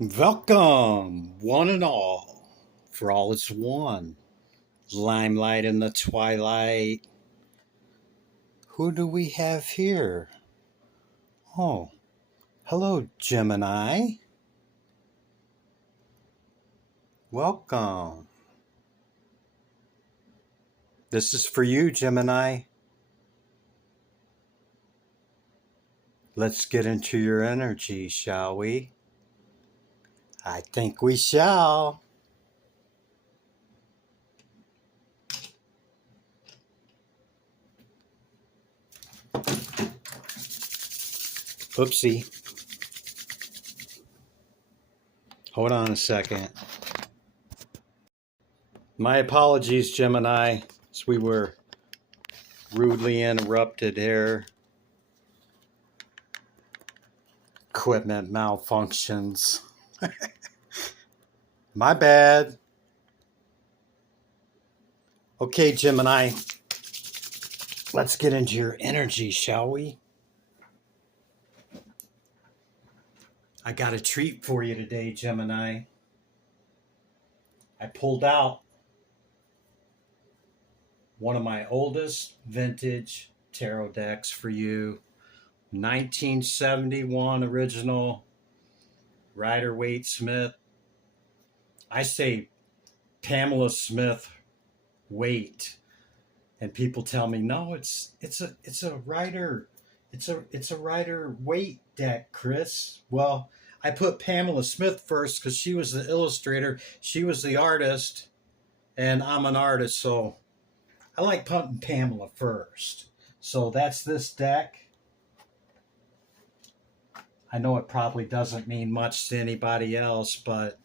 Welcome, one and all, for all is one. Limelight in the twilight. Who do we have here? Oh, hello, Gemini. Welcome. This is for you, Gemini. Let's get into your energy, shall we? I think we shall. Oopsie. Hold on a second. My apologies, Gemini, as we were rudely interrupted here. Equipment malfunctions. My bad. Okay, Gemini, let's get into your energy, shall we? I got a treat for you today, Gemini. I pulled out one of my oldest vintage tarot decks for you. 1971 original Rider-Waite Smith. I say Pamela Smith Waite, and people tell me no, it's a Rider-Waite deck, Chris. Well, I put Pamela Smith first because she was the illustrator, she was the artist, and I'm an artist, so I like putting Pamela first. So that's this deck. I know it probably doesn't mean much to anybody else, but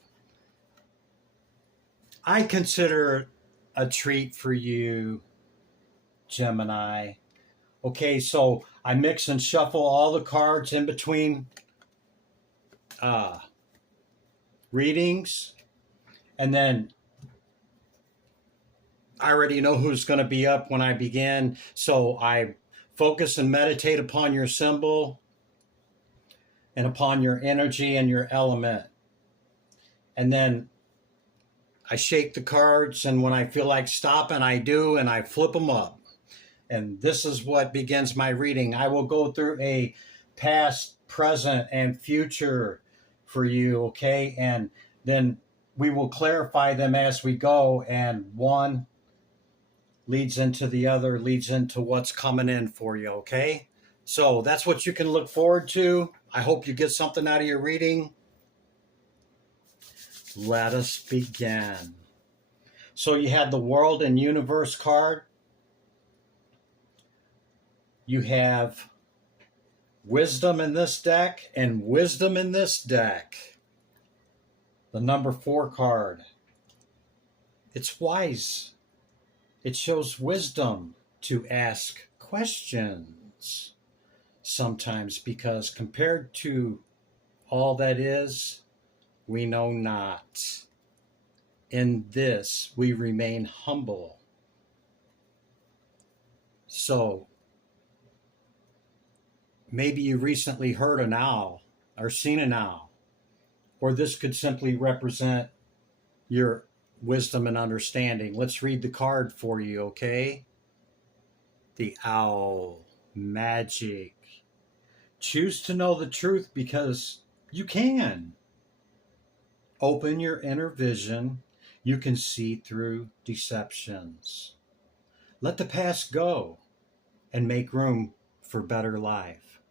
I consider it a treat for you, Gemini. Okay, so I mix and shuffle all the cards in between readings, and then I already know who's going to be up when I begin, so I focus and meditate upon your symbol and upon your energy and your element. And then I shake the cards, and when I feel like stopping, I do, and I flip them up. And this is what begins my reading. I will go through a past, present, and future for you, okay? And then we will clarify them as we go, and one leads into the other, leads into what's coming in for you, okay? So that's what you can look forward to. I hope you get something out of your reading. Let us begin. So you had the World and Universe card. You have Wisdom in this deck and Wisdom in this deck. The number 4 card. It's wise. It shows wisdom to ask questions sometimes, because compared to all that is, we know not. In this, we remain humble. So, maybe you recently heard an owl or seen an owl, or this could simply represent your wisdom and understanding. Let's read the card for you, okay? The owl, magic. Choose to know the truth because you can. Open your inner vision. You can see through deceptions. Let the past go and make room for better life.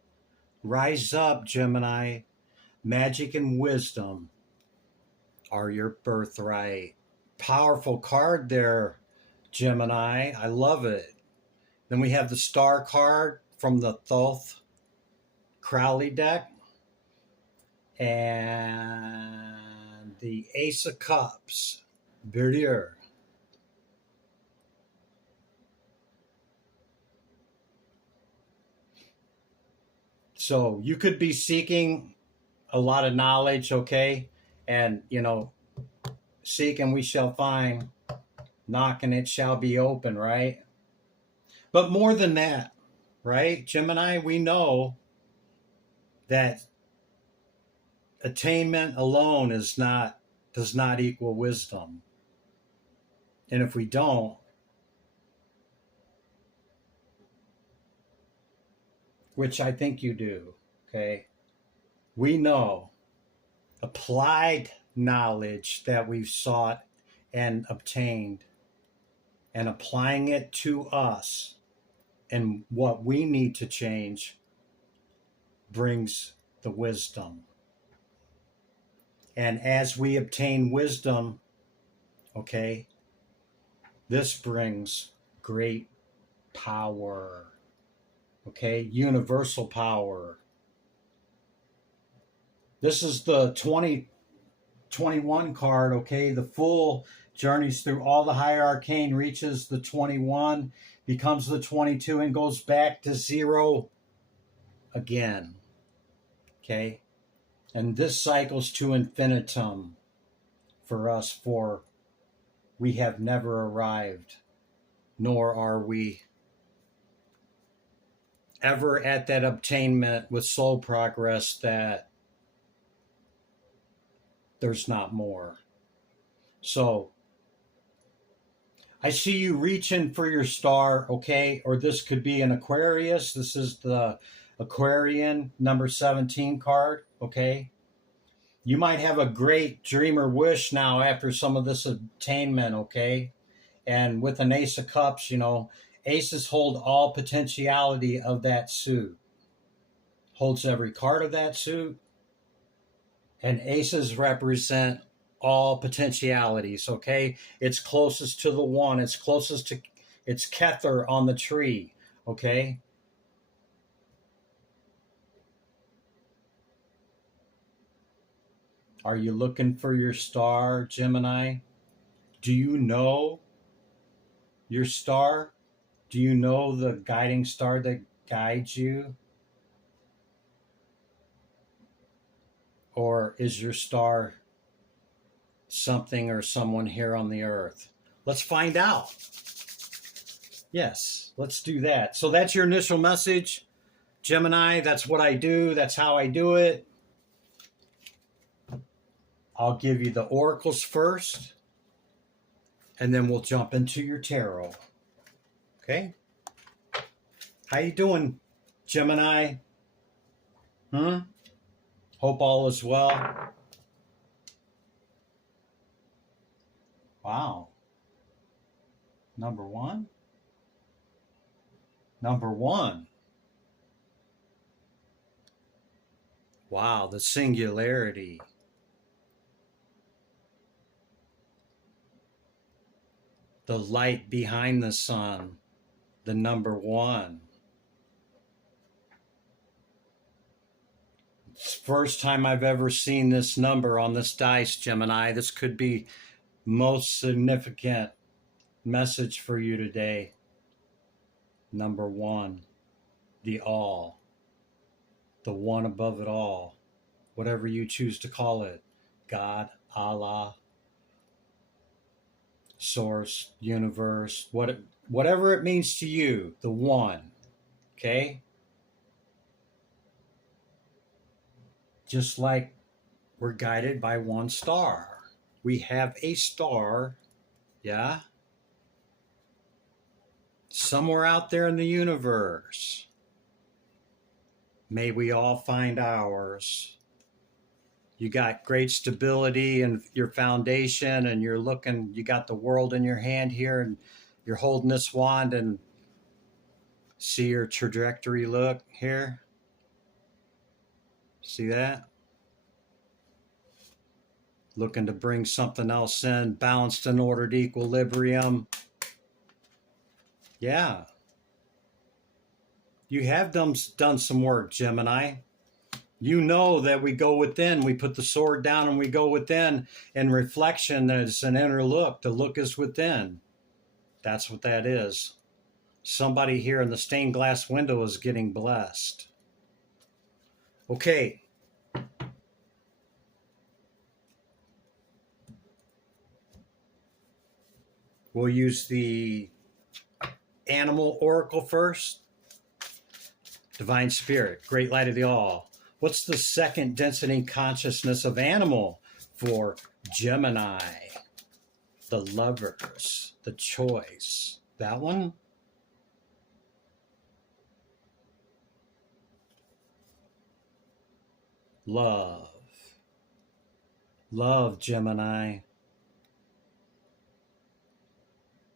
Rise up, Gemini. Magic and wisdom are your birthright. Powerful card there, Gemini. I love it. Then we have the Star card from the Thoth Crowley deck. And the Ace of Cups, Birdier. So you could be seeking a lot of knowledge, okay? And, seek and we shall find, knock and it shall be open, right? But more than that, right, Gemini, we know that attainment alone does not equal wisdom. And if we don't, which I think you do, okay, we know applied knowledge that we've sought and obtained and applying it to us and what we need to change brings the wisdom. And as we obtain wisdom, okay, this brings great power, okay, universal power. This is the 2021 card, okay, the Fool journeys through all the higher arcane, reaches the 21, becomes the 22, and goes back to 0 again, okay? And this cycles to infinitum for us, for we have never arrived, nor are we ever at that obtainment with soul progress that there's not more. So I see you reaching for your star, okay? Or this could be an Aquarius. This is the Aquarian number 17 card, okay? You might have a great dream or wish now after some of this attainment, okay? And with an Ace of Cups, you know, aces hold all potentiality of that suit. Holds every card of that suit. And aces represent all potentialities, okay? It's closest to the one. It's closest to, it's Kether on the tree, okay? Are you looking for your star, Gemini? Do you know your star? Do you know the guiding star that guides you? Or is your star something or someone here on the earth? Let's find out. Yes, let's do that. So that's your initial message, Gemini. That's what I do. That's how I do it. I'll give you the oracles first, and then we'll jump into your tarot. Okay? How you doing, Gemini? Hope all is well. Wow. Number one. Wow, the singularity. The light behind the sun. The number one. It's the first time I've ever seen this number on this dice, Gemini. This could be most significant message for you today. Number one, the all, the one above it all, whatever you choose to call it, God, Allah, source, universe, whatever it means to you, the one, okay? Just like we're guided by one star. We have a star, yeah? Somewhere out there in the universe. May we all find ours. You got great stability in your foundation, and you're looking, you got the world in your hand here, and you're holding this wand, and see your trajectory look here? See that? Looking to bring something else in, balanced and ordered equilibrium. Yeah. You have done some work, Gemini. You know that we go within, we put the sword down and we go within, and reflection is an inner look. The look is within. That's what that is. Somebody here in the stained glass window is getting blessed. Okay. We'll use the animal oracle first. Divine Spirit, great light of the all. What's the second density consciousness of animal for Gemini? The lovers, the choice. That one? Love. Love, Gemini.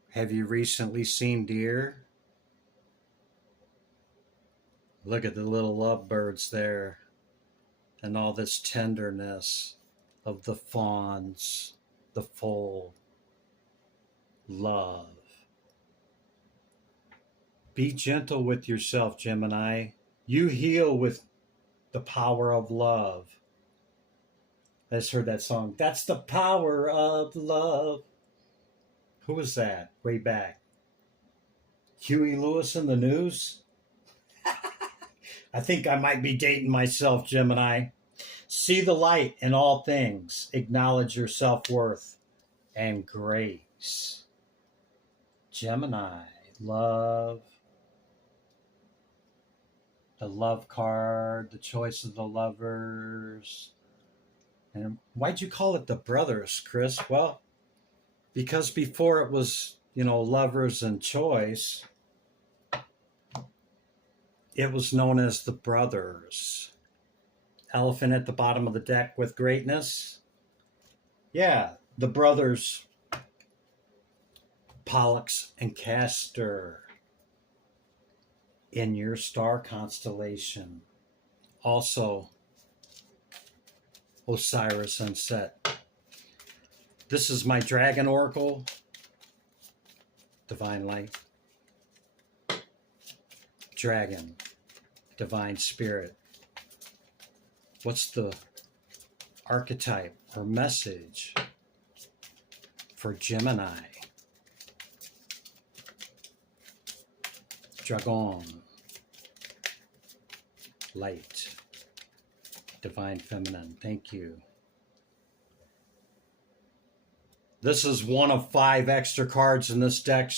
Have you recently seen deer? Look at the little lovebirds there and all this tenderness of the fawns, the foal. Love. Be gentle with yourself, Gemini. You heal with the power of love. I just heard that song. That's the power of love. Who was that way back? Huey Lewis in the News? I think I might be dating myself, Gemini. See the light in all things. Acknowledge your self-worth and grace. Gemini, love. The love card, the choice of the lovers. And why'd you call it the brothers, Chris? Well, because before it was, lovers and choice, it was known as the brothers. Elephant at the bottom of the deck with greatness. Yeah, the brothers, Pollux and Castor, in your star constellation. Also, Osiris and Set. This is my Dragon Oracle, Divine Light. Dragon, Divine Spirit. What's the archetype or message for Gemini? Dragon, Light, Divine Feminine. Thank you. This is one of 5 extra cards in this deck,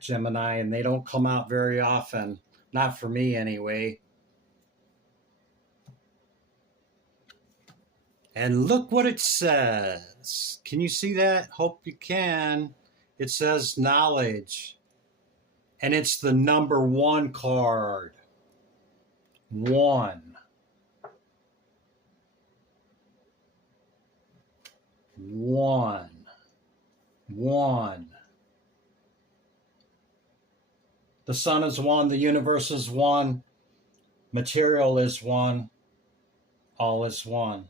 Gemini, and they don't come out very often. Not for me, anyway. And look what it says. Can you see that? Hope you can. It says knowledge. And it's the number 1 card. 1. 1. 1. The sun is 1, the universe is 1, material is 1, all is 1.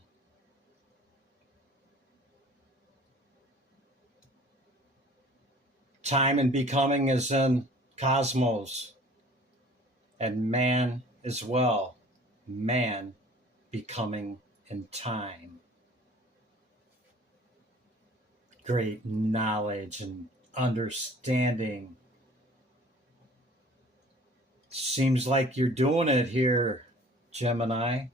Time and becoming is in cosmos, and man as well. Man becoming in time. Great knowledge and understanding. Seems like you're doing it here, Gemini.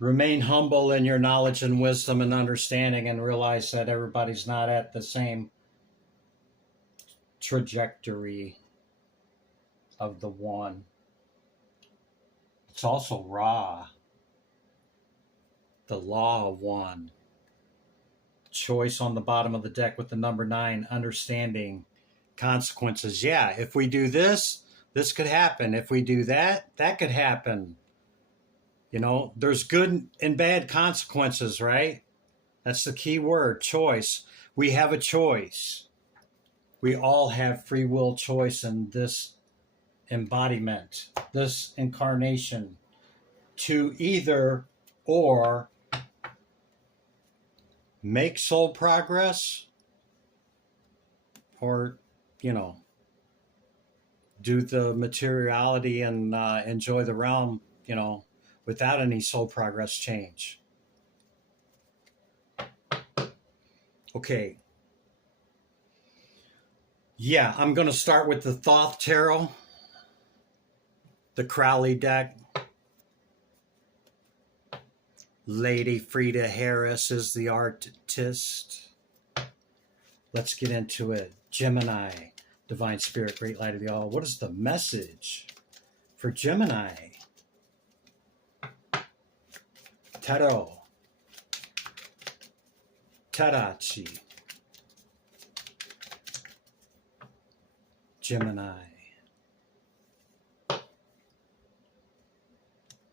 Remain humble in your knowledge and wisdom and understanding, and realize that everybody's not at the same trajectory of the one. It's also Ra, the law of one. Choice on the bottom of the deck with the number 9, understanding consequences. Yeah, if we do this, this could happen. If we do that, that could happen. There's good and bad consequences, right? That's the key word, choice. We have a choice. We all have free will choice in this embodiment, this incarnation, to either or make soul progress or, do the materiality and enjoy the realm, without any soul progress change. Okay. Yeah, I'm going to start with the Thoth Tarot, the Crowley deck. Lady Frida Harris is the artist. Let's get into it. Gemini, Divine Spirit, Great Light of the All. What is the message for Gemini? Tarot. Tarachi. Gemini.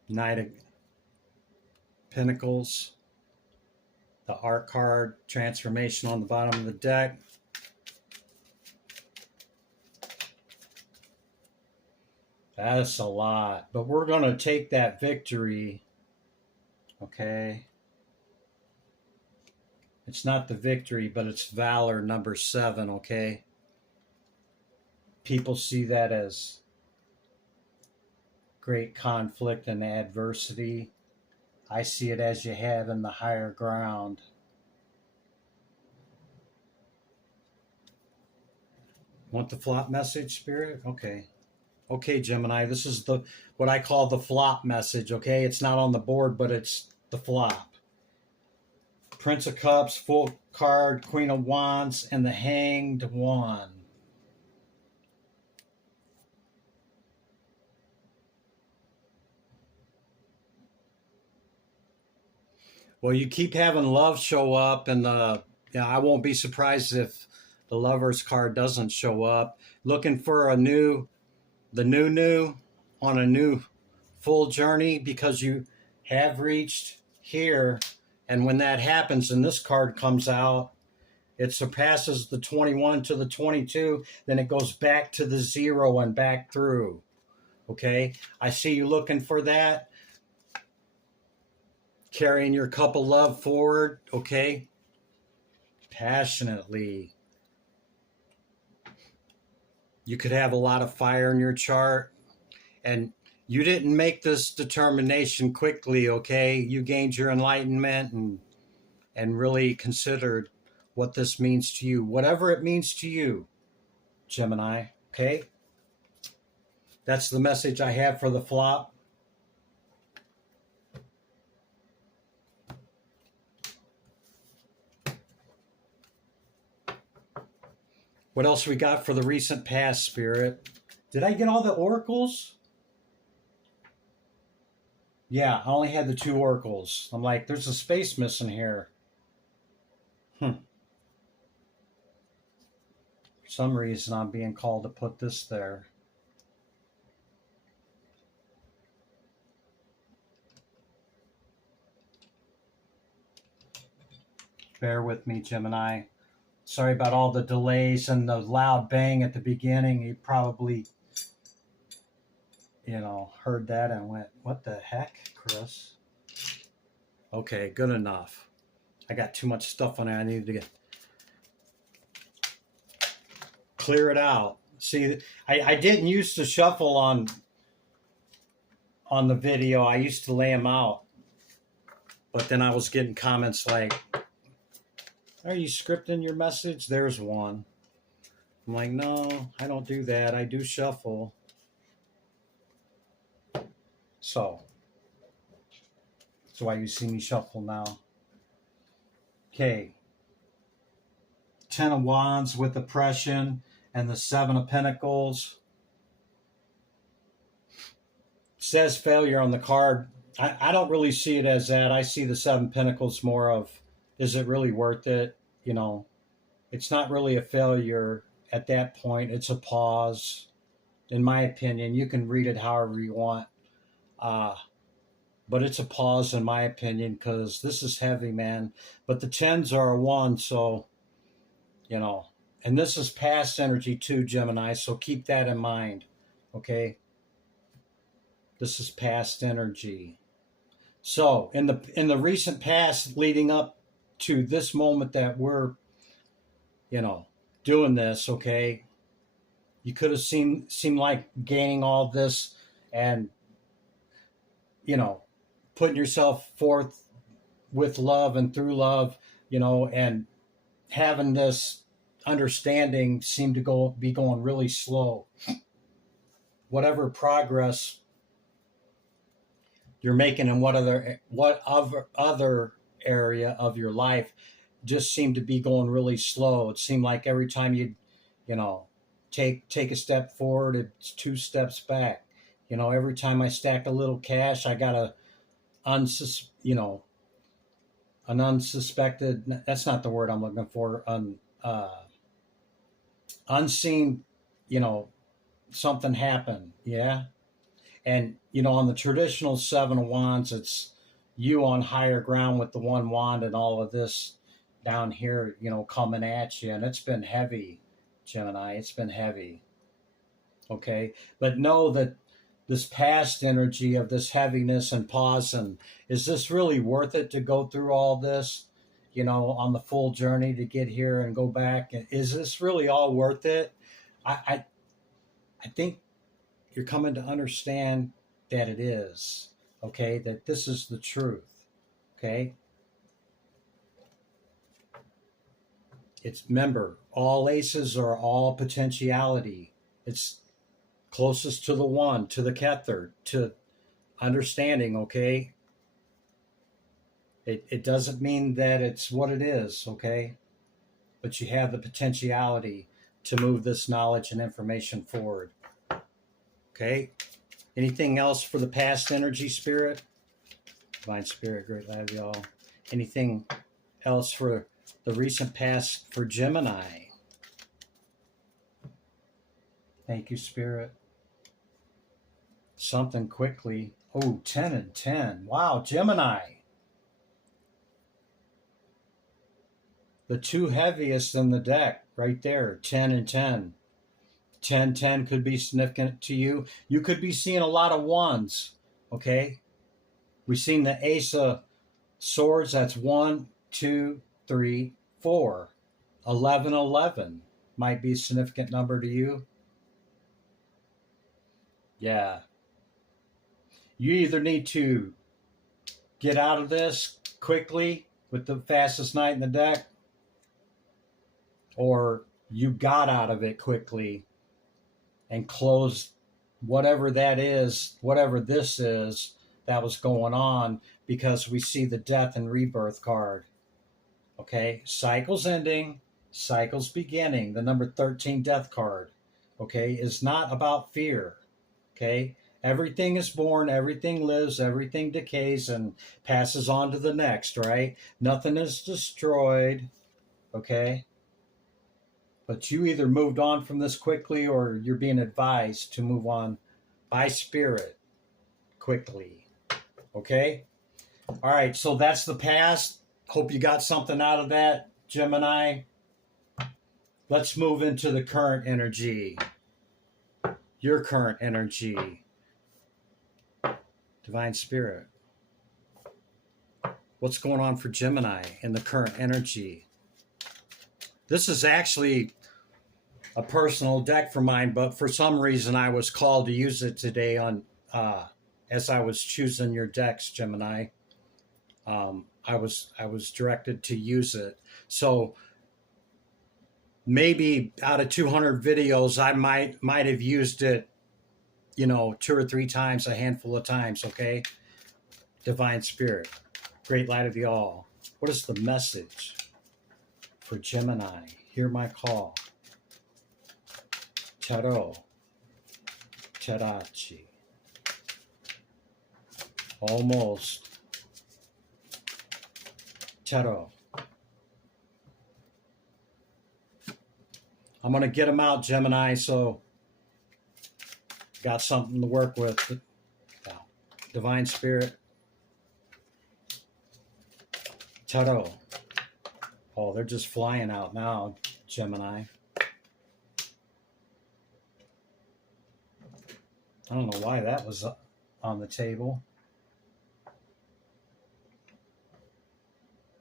Knight of Pentacles. The Art card, transformation on the bottom of the deck. That's a lot, but we're going to take that victory, okay? It's not the victory, but it's valor, number 7, okay? People see that as great conflict and adversity. I see it as you have in the higher ground. Want the flop message, Spirit? Okay. Okay, Gemini, this is the what I call the flop message, okay? It's not on the board, but it's the flop. Prince of Cups, full card, Queen of Wands, and the Hanged One. Well, you keep having love show up, and I won't be surprised if the Lover's card doesn't show up. Looking for the new on a new full journey, because you have reached here, and when that happens and this card comes out, it surpasses the 21 to the 22, then it goes back to the 0 and back through. Okay, I see you looking for that. Carrying your cup of love forward, okay? Passionately. You could have a lot of fire in your chart, and you didn't make this determination quickly, okay? You gained your enlightenment and really considered what this means to you, whatever it means to you, Gemini, okay? That's the message I have for the flop. What else we got for the recent past, Spirit? Did I get all the oracles? Yeah, I only had the 2 oracles. I'm like, there's a space missing here. For some reason, I'm being called to put this there. Bear with me, Gemini. Sorry about all the delays and the loud bang at the beginning. You probably, heard that and went, what the heck, Chris? Okay, good enough. I got too much stuff on there. I needed to clear it out. See, I didn't used to shuffle on the video. I used to lay them out. But then I was getting comments like, are you scripting your message? There's one. I'm like, no, I don't do that. I do shuffle. So, that's why you see me shuffle now. Okay. 10 of Wands with oppression and the 7 of Pentacles. Says failure on the card. I don't really see it as that. I see the 7 Pentacles more of, is it really worth it? It's not really a failure at that point. It's a pause, in my opinion. You can read it however you want. But it's a pause, in my opinion, because this is heavy, man. But the 10s are a 1, so, and this is past energy too, Gemini, so keep that in mind, okay? This is past energy. So in the recent past, leading up to this moment that we're, doing this, okay, you could have seemed like gaining all this and, putting yourself forth with love and through love, and having this understanding seemed to be going really slow. Whatever progress you're making in what other area of your life, just seemed to be going really slow. It seemed like every time you know, take a step forward, it's 2 steps back. Every time I stack a little cash, I got an unsuspected. That's not the word I'm looking for. Unseen. You know, something happened. Yeah. And, on the traditional 7 of Wands, it's you on higher ground with the 1 wand and all of this down here, coming at you. And it's been heavy, Gemini. It's been heavy. Okay. But know that this past energy of this heaviness and pause, and is this really worth it to go through all this, on the full journey to get here and go back? Is this really all worth it? I think you're coming to understand that it is, okay, that this is the truth, okay? Remember, all aces are all potentiality. It's closest to the one, to the Kether, to understanding, okay? It doesn't mean that it's what it is, okay? But you have the potentiality to move this knowledge and information forward. Okay? Anything else for the past energy, Spirit? Divine Spirit, great love, y'all. Anything else for the recent past for Gemini? Thank you, Spirit. Something quickly. Oh, 10 and 10. Wow, Gemini. The 2 heaviest in the deck, right there, 10 and 10. 10-10 could be significant to you. You could be seeing a lot of ones, okay? We've seen the Ace of Swords. That's 1, 2, 3, 4. 11 might be a significant number to you. Yeah. You either need to get out of this quickly with the fastest knight in the deck, or you got out of it quickly and closed whatever that is, whatever this is that was going on, because we see the death and rebirth card. Okay, cycles ending, cycles beginning. The number 13 death card, okay, is not about fear. Okay, everything is born, everything lives, everything decays and passes on to the next, right? Nothing is destroyed, okay? But you either moved on from this quickly, or you're being advised to move on by Spirit quickly. Okay? All right, so that's the past. Hope you got something out of that, Gemini. Let's move into the current energy. Your current energy. Divine Spirit. What's going on for Gemini in the current energy? This is actually a personal deck for mine, but for some reason I was called to use it today on as I was choosing your decks, Gemini. I was directed to use it. So maybe out of 200 videos, I might have used it, 2 or 3 times, a handful of times. Okay, Divine Spirit, great light of the all. What is the message for Gemini? Hear my call. Tarot. Tarachi. Almost. Tarot. I'm going to get them out, Gemini, so got something to work with. Divine Spirit. Tarot. Oh, they're just flying out now, Gemini. I don't know why that was on the table.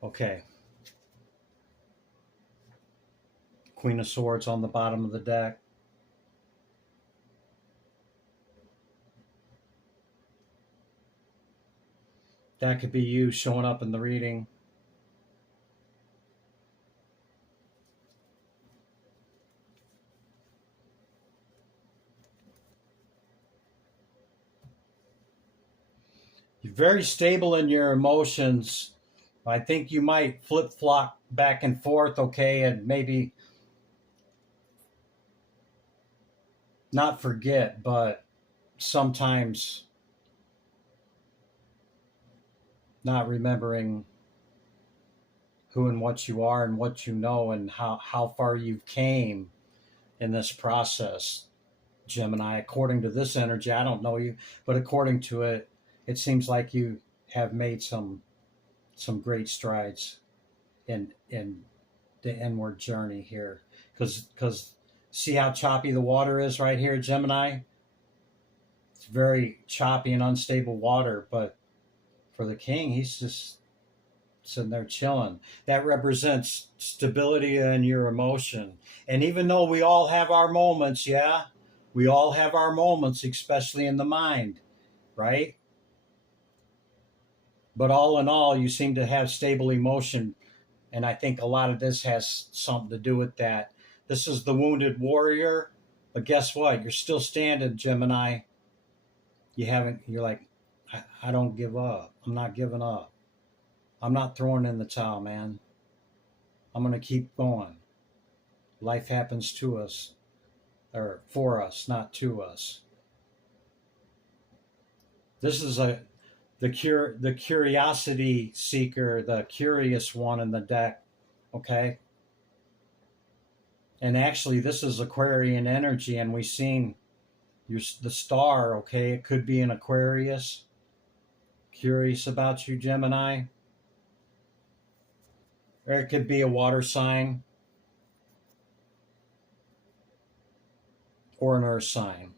Okay. Queen of Swords on the bottom of the deck. That could be you showing up in the reading. You're very stable in your emotions. I think you might flip-flop back and forth, okay, and maybe not forget, but sometimes not remembering who and what you are and what you know and how far you've came in this process, Gemini. According to this energy, I don't know you, but according to it, it seems like you have made some great strides in the inward journey here. Because see how choppy the water is right here, Gemini? It's very choppy and unstable water, but for the king, he's just sitting there chilling. That represents stability in your emotion. And even though we all have our moments, yeah, we all have our moments, especially in the mind, right? But all in all, you seem to have stable emotion. And I think a lot of this has something to do with that. This is the wounded warrior. But guess what? You're still standing, Gemini. You're like, I don't give up. I'm not giving up. I'm not throwing in the towel, man. I'm going to keep going. Life happens to us, or for us, not to us. This is the curiosity seeker, the curious one in the deck, okay? And actually, this is Aquarian energy, and we've seen the star, okay? It could be an Aquarius. Curious about you, Gemini. Or it could be a water sign or an earth sign.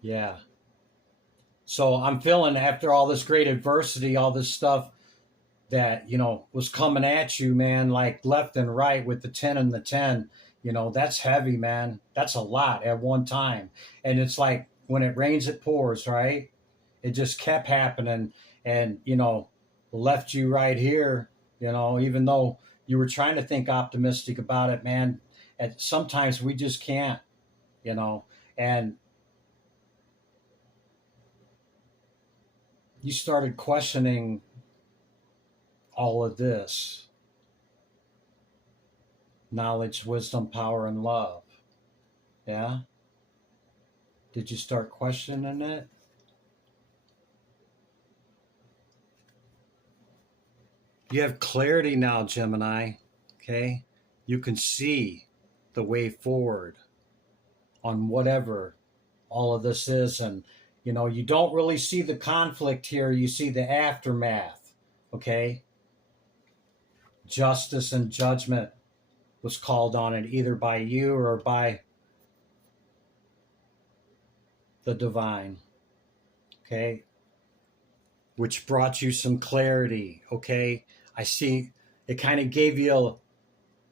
Yeah. So I'm feeling after all this great adversity, all this stuff that, was coming at you, man, like left and right with the 10 and the 10, that's heavy, man. That's a lot at one time. And it's like when it rains, it pours, right? It just kept happening and, left you right here, even though you were trying to think optimistic about it, man. And sometimes we just can't, and you started questioning all of this knowledge, wisdom, power, and love. Yeah? Did you start questioning it? You have clarity now, Gemini. Okay? You can see the way forward on whatever all of this is. And, you don't really see the conflict here. You see the aftermath. Okay? Justice and judgment was called on it either by you or by the divine, okay, which brought you some clarity, okay. I see it kind of gave you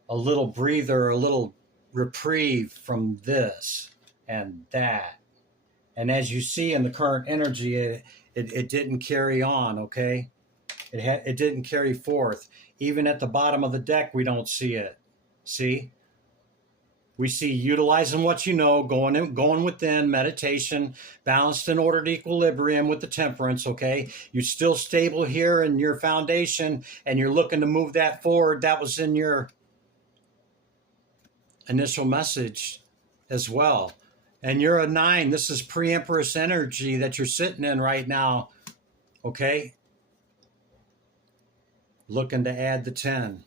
a little breather, a little reprieve from this and that. And as you see in the current energy, it didn't carry on, okay. It didn't carry forth. Even at the bottom of the deck, we don't see it. See? We see utilizing what you know, going within, meditation, balanced and ordered equilibrium with the temperance, okay? You're still stable here in your foundation, and you're looking to move that forward. That was in your initial message as well. And you're a 9. This is pre-empress energy that you're sitting in right now, okay? Looking to add the 10.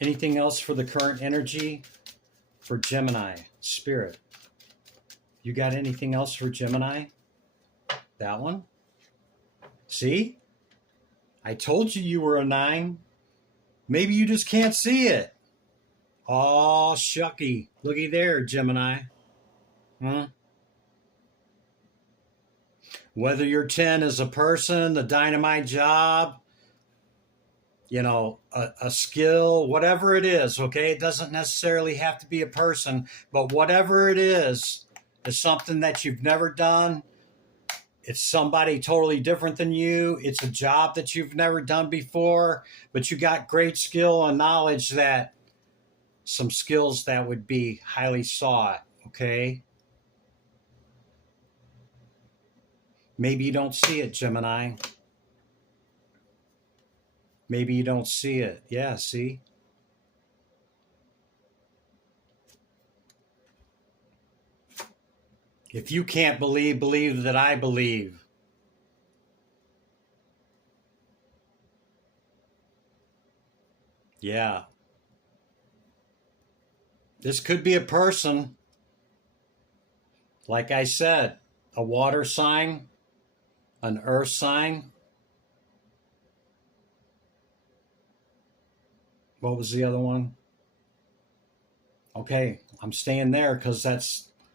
Anything else for the current energy for Gemini, Spirit? You got anything else for Gemini? That one? See? I told you were a 9. Maybe you just can't see it. Oh, shucky. Looky there, Gemini. Huh? Whether you're 10 as a person, the dynamite job, a skill, whatever it is, okay? It doesn't necessarily have to be a person, but whatever it is something that you've never done, It's somebody totally different than you. It's a job that you've never done before, but you got great skill and knowledge, that some skills that would be highly sought, okay? Maybe you don't see it, Gemini. Maybe you don't see it. Yeah, see? If you can't believe, believe that I believe. Yeah. This could be a person, like I said, a water sign, an earth sign. What was the other one? Okay, I'm staying there because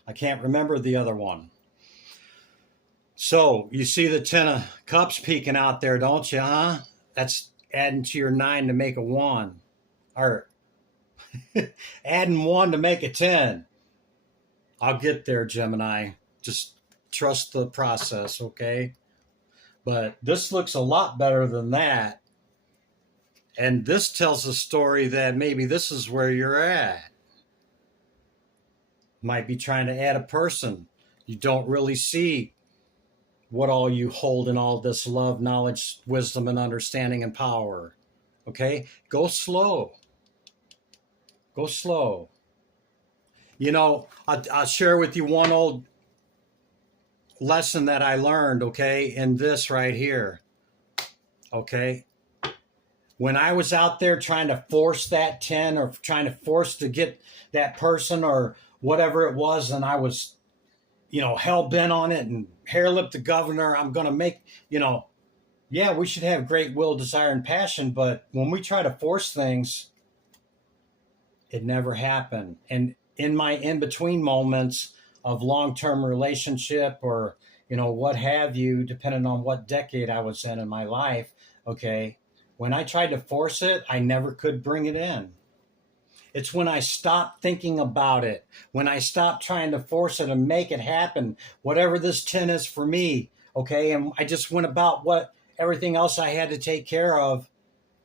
I can't remember the other one. So you see the 10 of cups peeking out there, don't you, huh? That's adding to your 9 to make a 1. Or adding 1 to make a 10. I'll get there, Gemini. Just trust the process, okay? But this looks a lot better than that. And this tells a story that maybe this is where you're at. Might be trying to add a person. You don't really see what all you hold in all this love, knowledge, wisdom, and understanding and power. Okay? Go slow. Go slow. You know, I'll share with you one old lesson that I learned, okay, in this right here. Okay? When I was out there trying to force that 10 or trying to force to get that person or whatever it was, and I was, hell bent on it and hair lip the governor, I'm going to make, yeah, we should have great will, desire, and passion, but when we try to force things, it never happened. And in my in-between moments of long-term relationship or, what have you, depending on what decade I was in my life, okay, when I tried to force it, I never could bring it in. It's when I stopped thinking about it, when I stopped trying to force it and make it happen, whatever this 10 is for me, okay, and I just went about what everything else I had to take care of,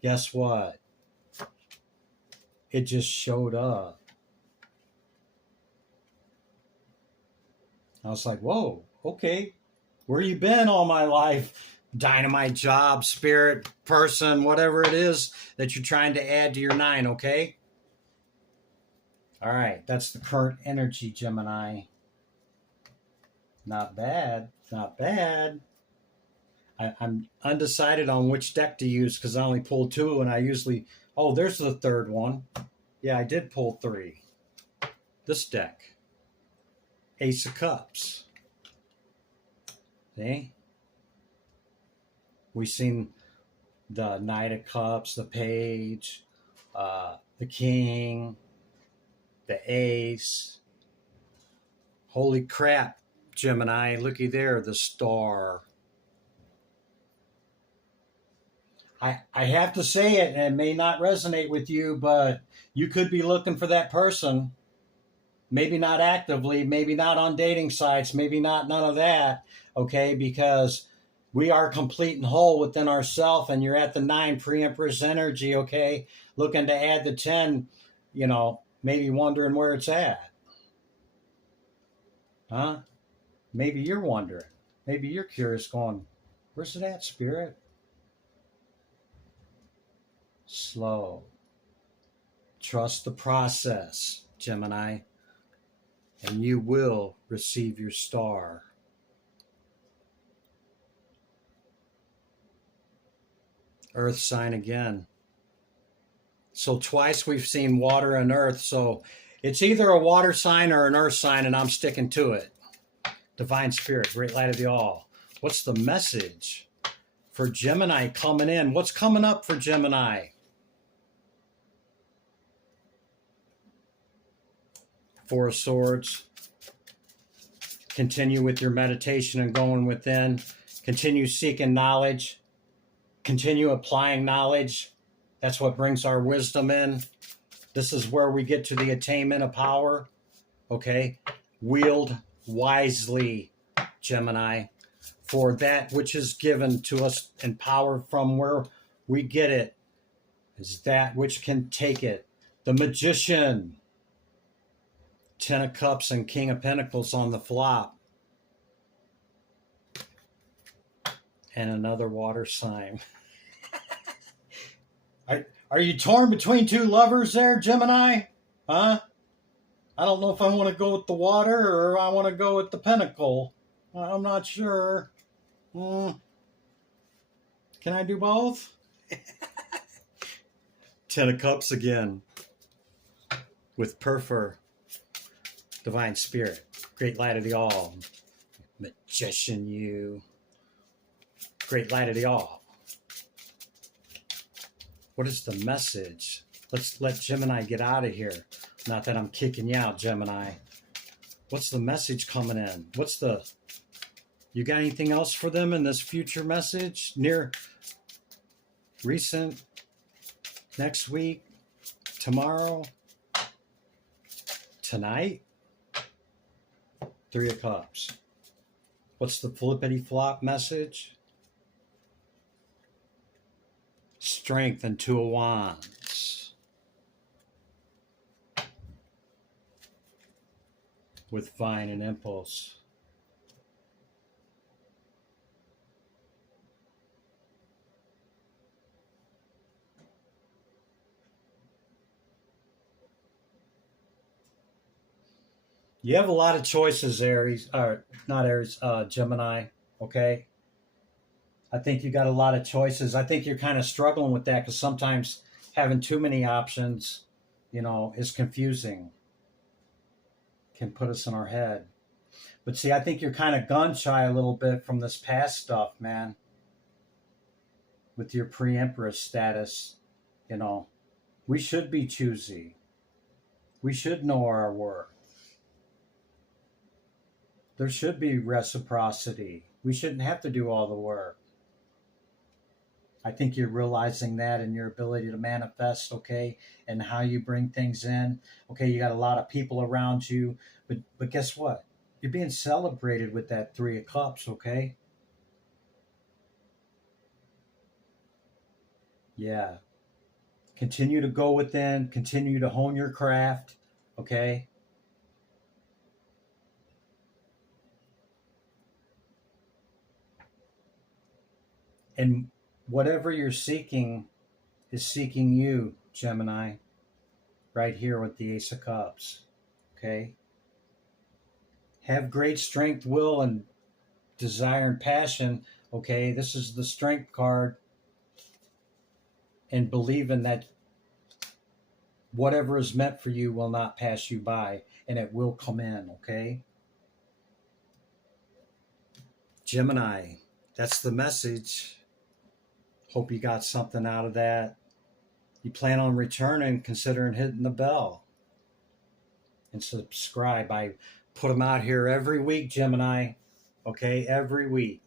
guess what? It just showed up. I was like, whoa, okay, where you been all my life? Dynamite, job, spirit, person, whatever it is that you're trying to add to your 9, okay? All right, that's the current energy, Gemini. Not bad, not bad. I'm undecided on which deck to use because I only pulled 2 and I usually, there's the third one. Yeah, I did pull 3. This deck. Ace of Cups. See? We've seen the Knight of Cups, the Page, the King, the Ace. Holy crap, Gemini, looky there, the Star. I have to say it, and it may not resonate with you, but you could be looking for that person. Maybe not actively, maybe not on dating sites, maybe not none of that, okay, because we are complete and whole within ourselves, and you're at the 9 pre-empress energy, okay? Looking to add the 10, maybe wondering where it's at. Huh? Maybe you're wondering. Maybe you're curious going, where's it at, Spirit? Slow. Trust the process, Gemini, and you will receive your star. Earth sign again. So twice we've seen water and earth. So it's either a water sign or an earth sign, and I'm sticking to it. Divine Spirit, great light of the all. What's the message for Gemini coming in? What's coming up for Gemini? Four of Swords. Continue with your meditation and going within. Continue seeking knowledge. Continue applying knowledge. That's what brings our wisdom in. This is where we get to the attainment of power. Okay? Wield wisely, Gemini. for that which is given to us and power from where we get it is that which can take it. The Magician, 10 of Cups and King of Pentacles on the flop. And another water sign. Are you torn between two lovers there, Gemini? Huh? I don't know if I want to go with the water or I want to go with the pentacle. I'm not sure. Can I do both? 10 of Cups again. With Purfer. Divine Spirit. Great Light of the All. Magician, you. Great Light of the All. What is the message? Let's let Gemini get out of here. Not that I'm kicking you out, Gemini. What's the message coming in? You got anything else for them in this future message? Near, recent, next week, tomorrow, tonight? 3 of Cups. What's the flippity flop message? Strength and 2 of Wands. With Vine and Impulse. You have a lot of choices, Aries, or not Aries, Gemini, okay? I think you got a lot of choices. I think you're kind of struggling with that because sometimes having too many options, is confusing. Can put us in our head. But see, I think you're kind of gun shy a little bit from this past stuff, man. With your pre-empress status, we should be choosy. We should know our worth. There should be reciprocity. We shouldn't have to do all the work. I think you're realizing that in your ability to manifest, okay, and how you bring things in. Okay, you got a lot of people around you, but guess what? You're being celebrated with that 3 of Cups, okay? Yeah. Continue to go within, continue to hone your craft, okay? And whatever you're seeking is seeking you, Gemini, right here with the Ace of Cups, okay? Have great strength, will, and desire and passion, okay? This is the Strength card. And believing that whatever is meant for you will not pass you by, and it will come in, okay? Gemini, that's the message. Hope you got something out of that. You plan on returning, considering hitting the bell. And subscribe. I put them out here every week, Gemini. Okay, every week.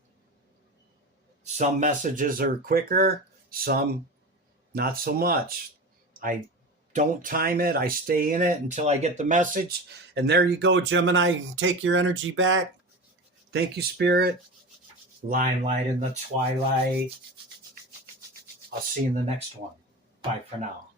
Some messages are quicker, some not so much. I don't time it. I stay in it until I get the message. And there you go, Gemini. Take your energy back. Thank you, Spirit. Limelight in the twilight. I'll see you in the next one. Bye for now.